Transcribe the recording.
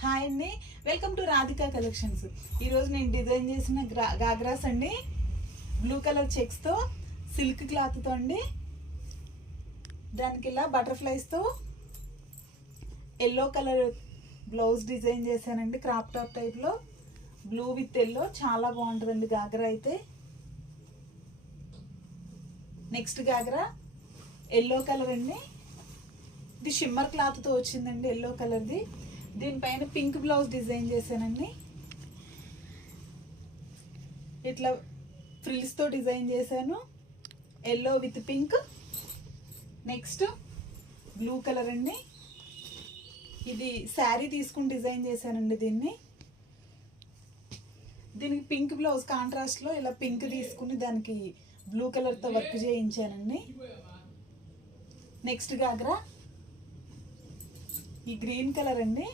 Hi అండి, welcome to Radhika collections. ఈరోజు నేను డిజైన్ చేసిన గాగ్రాస్ అండి. బ్లూ కలర్ చెక్స్తో సిల్క్ క్లాత్తో అండి. దానికి ఇలా బటర్ఫ్లైస్తో ఎల్లో కలర్ బ్లౌజ్ డిజైన్ చేశానండి. క్రాప్ టాప్ టైప్లో బ్లూ విత్ ఎల్లో చాలా బాగుంటుందండి గాగ్రా అయితే. నెక్స్ట్ గాగ్రా ఎల్లో కలర్ అండి. ఇది షిమ్మర్ క్లాత్తో వచ్చిందండి, ఎల్లో కలర్ది. దీనిపైన పింక్ బ్లౌజ్ డిజైన్ చేశానండి. ఇట్లా ఫ్రిల్స్తో డిజైన్ చేశాను, yellow with pink. Next blue colour అండి. ఇది శారీ తీసుకుని డిజైన్ చేశానండి. దీనికి పింక్ బ్లౌజ్ కాంట్రాస్ట్లో ఇలా పింక్ తీసుకుని దానికి బ్లూ కలర్తో వర్క్ చేయించానండి. నెక్స్ట్ గాగ్రా ఈ గ్రీన్ కలర్ అండి.